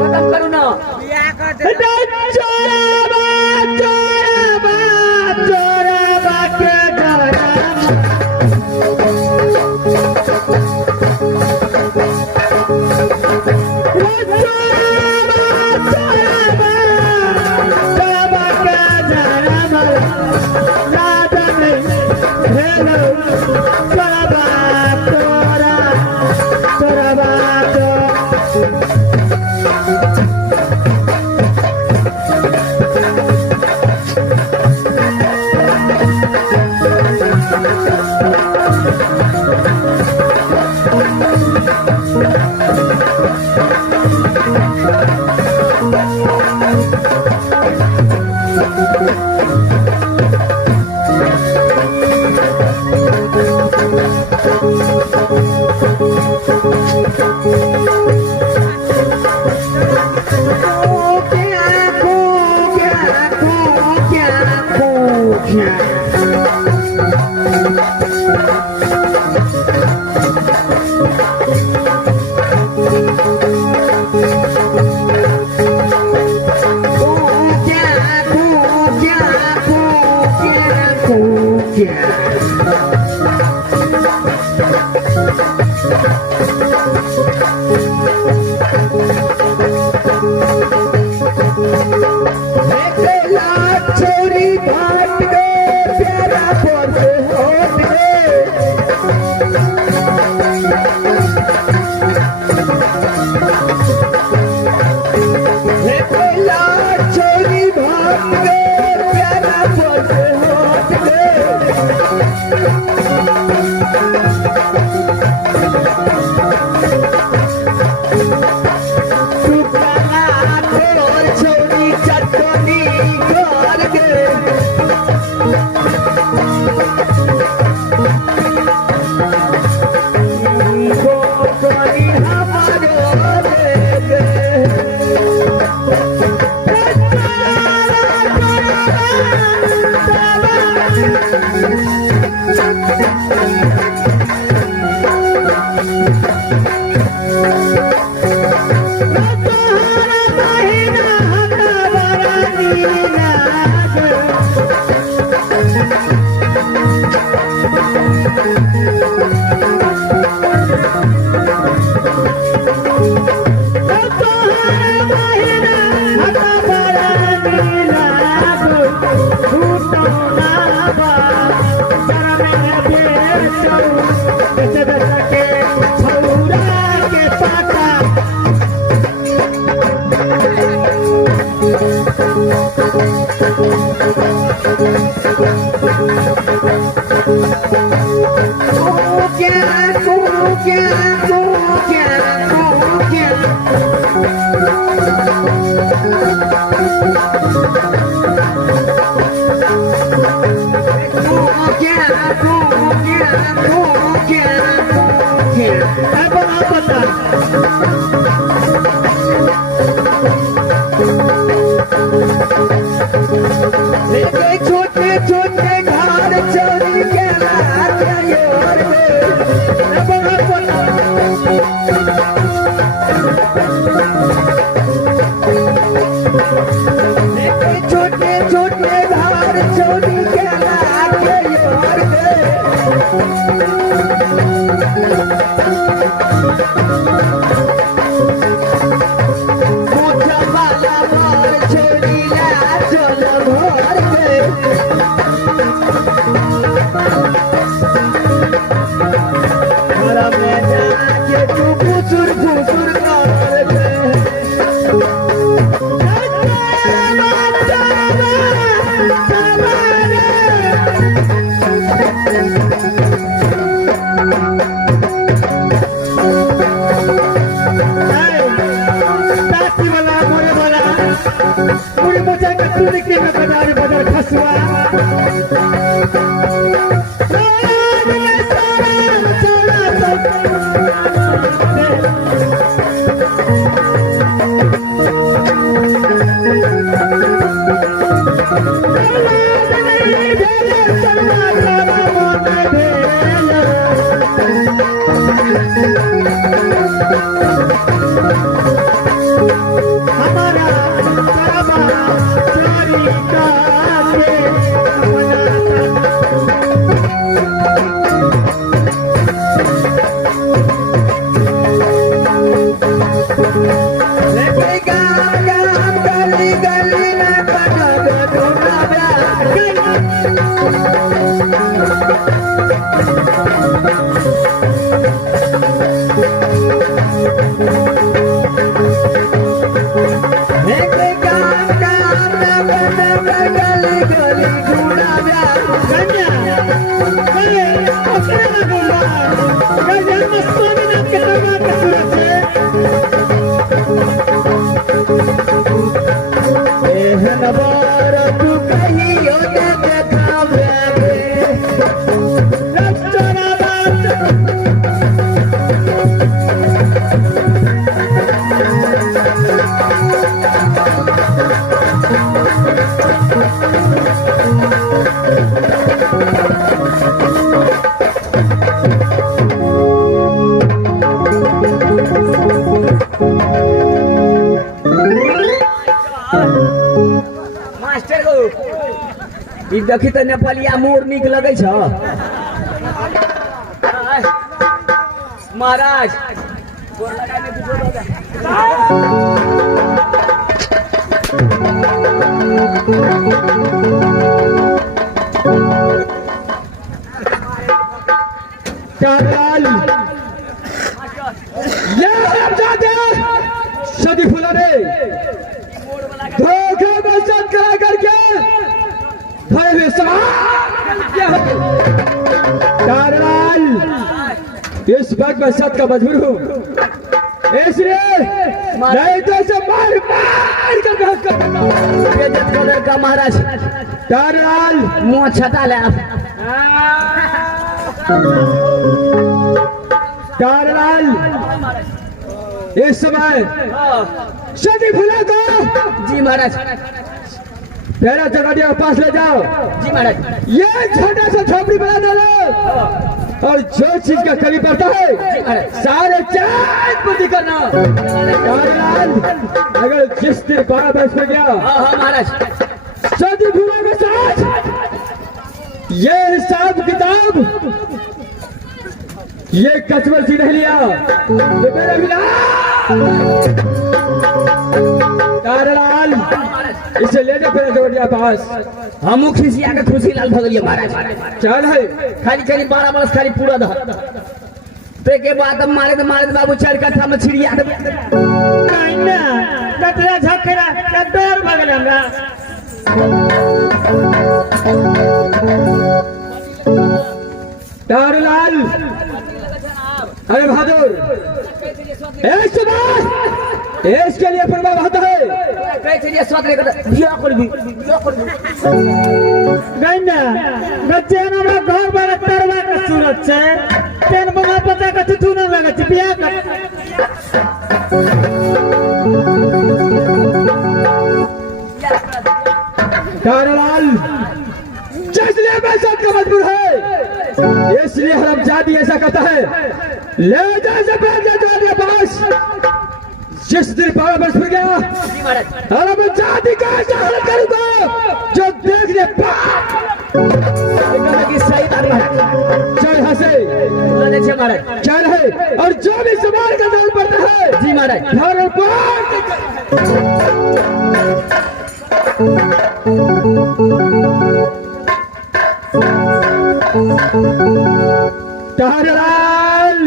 खत्म करू ना देखी तो नेपालिया मोर निक लगे छ महाराज सदी फुला रे धोखा बचत करा करके इस वक्त मैं सत का मजबूर हूँ इसलिए नहीं तो इसे मार मार कर का महाराज तारलाल मुँह छटा ले तारलाल इस समय सदी फुला को जी महाराज तेरा चौकड़िया के पास ले जाओ जी महाराज ये छोटा सा झोपड़ी बना डालो और जो चीज का कमी पड़ता है सारे चार पूर्ति करना। अगर जिस दिन 12 बरस हो गया महाराज सदी भूमि के साथ ये हिसाब किताब ये कचवर सी नहीं लिया तो मेरा मिला तारलाल इसे ले जा फिर जोड़िया पास हम खिसिया के खुशी लाल भगलिए महाराज चल है खाली खाली 12 बरस खाली पूरा द ते के बाद मारे बाबू चार कट्ठा में छिड़िया दे नहीं ना कतरा झखरा का डर भगल हमरा तारलाल अरे बहादुर इसके लिए अपन होता है कैसे स्वाद लेकर बिया कर भी गन्ना बच्चे ना घर बड़ा तरवा का सूरत से तेन बना पता का तू ना लगा बिया कर तारलाल जिसलिए मैं सबका मजबूर है इसलिए हम जाति ऐसा कहता है ले जा से पहले जा पास जिस दिन 12 वर्ष हो गया और मैं जाति का ऐसा हालत करूंगा जो देखने सही चल हंसे चल है और जो भी सवाल का जरूरत पड़ता है जी महाराज घर तारलाल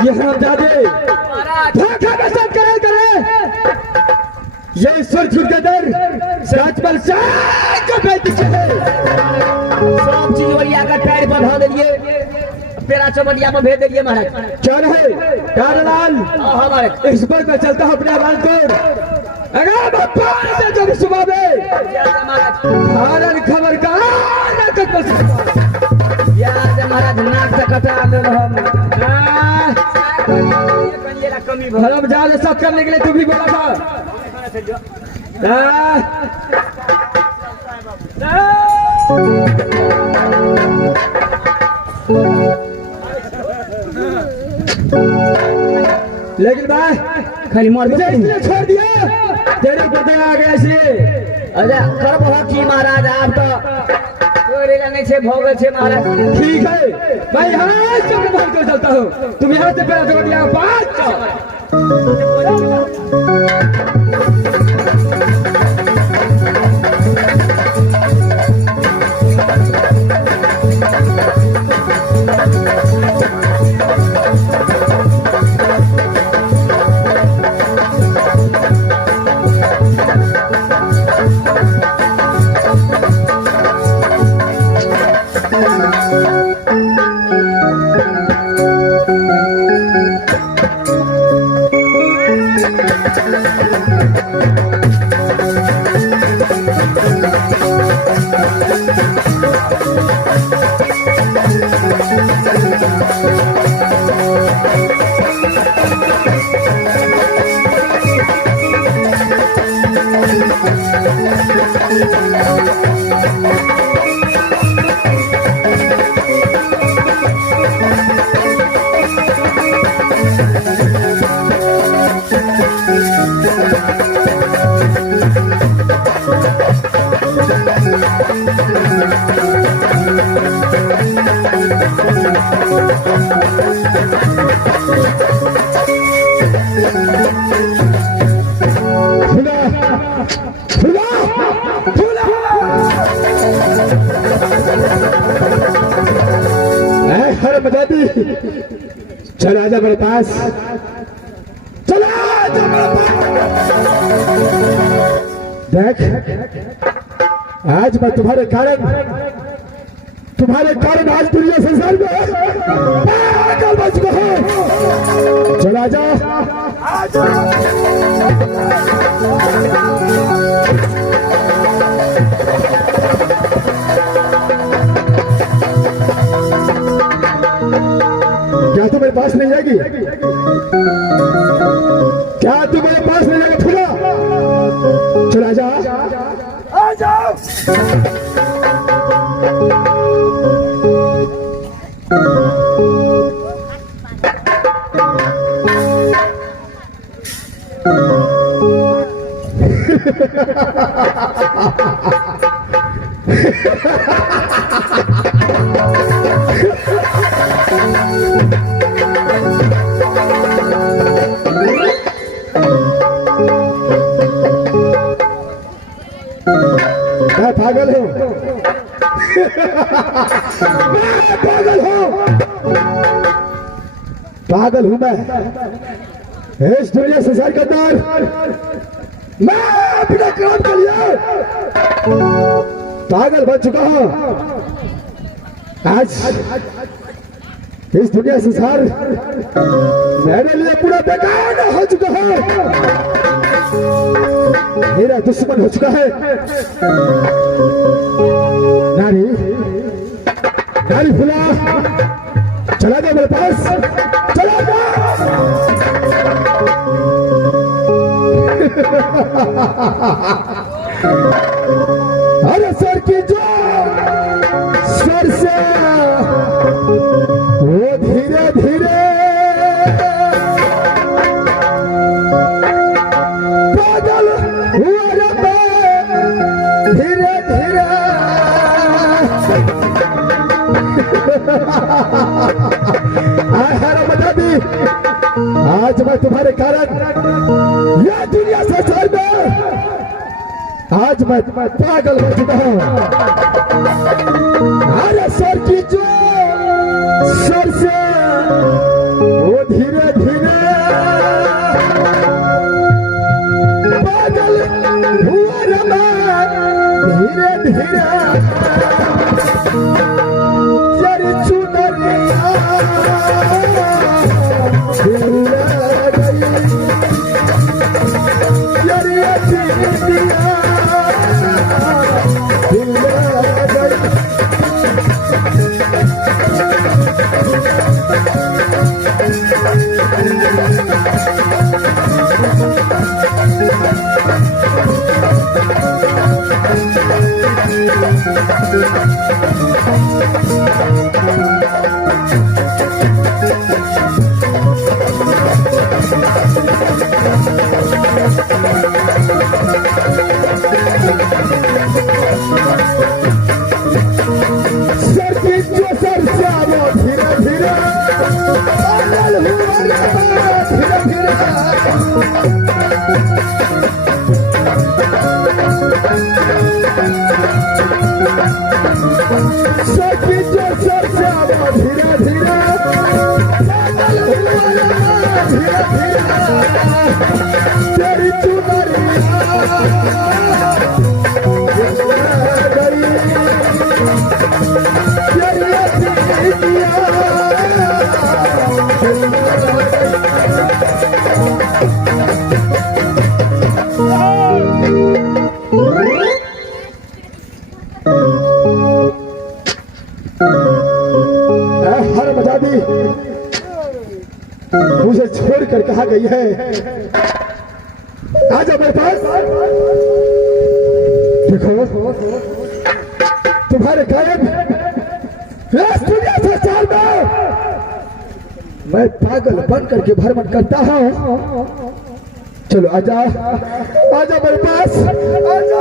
ये हरामजादे धोखा का साथ करे ये ईश्वर छूट के दर सच पर को बेटी है सब चीज वरिया का टायर बढ़ा दिए पेरा चमड़िया में भेज दिए महाराज चल है तारलाल हमारे इस पर मैं चलता हूँ अपने आवाज को अगर बाबा से जब सुबह में हारन खबर का याद महाराज नाक से कटा दे हम हम ज्यादा सब करने के लिए तू भी बोला था लेकिन भाई खाली मार इसलिए छोड़ दिया तेरे पता आ गया इसलिए अरे कर बहुत ही महाराज आप तो कोरेगा नहीं छे भोगे छे महाराज ठीक है भाई यहाँ से मैं बात कर चलता हूँ तुम यहाँ से पहले जोड़ दिया बात चल आजा मेरे पास, चल आजा मेरे पास। देख आज मैं तुम्हारे कारण आज दुनिया संसार में पागल बच गया हूं। चल आजा, आजा। क्या तू मेरे पास नहीं जाएगी? क्या तू मेरे पास नहीं जाएगा? फुला चल आजा, आजा। मैं पागल हूँ, मैं पागल हूँ, पागल हूँ मैं। इस दुनिया संसार के अंदर मैं अपने काम के लिए पागल बन चुका हूँ। आज इस दुनिया संसार मेरे लिए पूरा बेकार हो चुका है, मेरा दुश्मन हो चुका है। नारी, नारी फुला, चला जा मेरे पास, चला जा। अरे सर की जो सर से वो धीरे धीरे पागल हुआ रे, धीरे धीरे। बता दी आज मैं तुम्हारे कारण यह दुनिया से चल में आज मैं पागल हो चुका हूँ। अरे सर की जो सर से वो धीरे धीरे पागल हुआ रे, धीरे धीरे। तेरी चुनरिया हर बजा दी, मुझे छोड़कर कहा गई है आजा मेरे पास। देखो तुम्हारे कारण इस दुनिया से चाल मैं पागल बन करके भ्रमण करता हूँ। चलो आजा आजा मेरे पास आजा।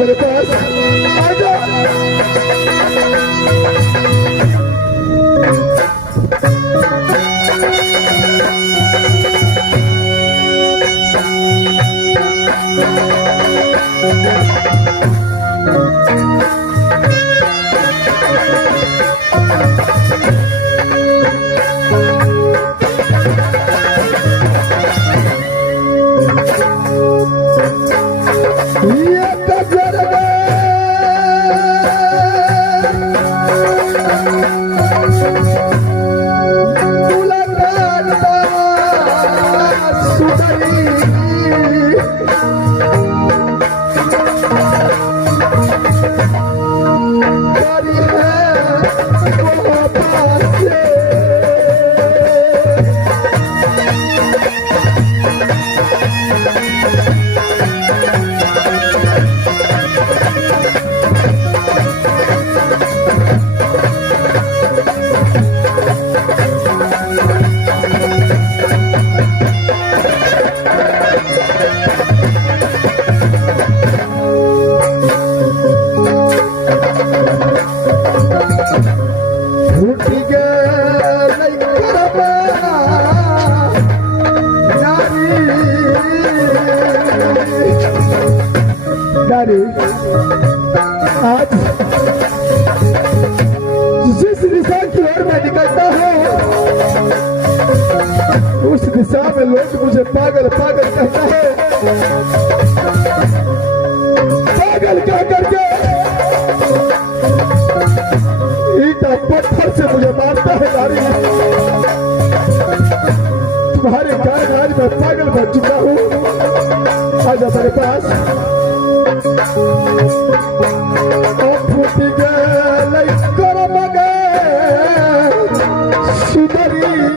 मेरे पास आजा। आज जिस दिशा की ओर मैं निकलता हूँ उस दिशा में लोग मुझे पागल पागल कहता है। पागल कह करके ईटा पत्थर से मुझे मारता है नारी। तुम्हारे कारण आज मैं पागल बन चुका हूँ। आजा मेरे पास। अब फूटी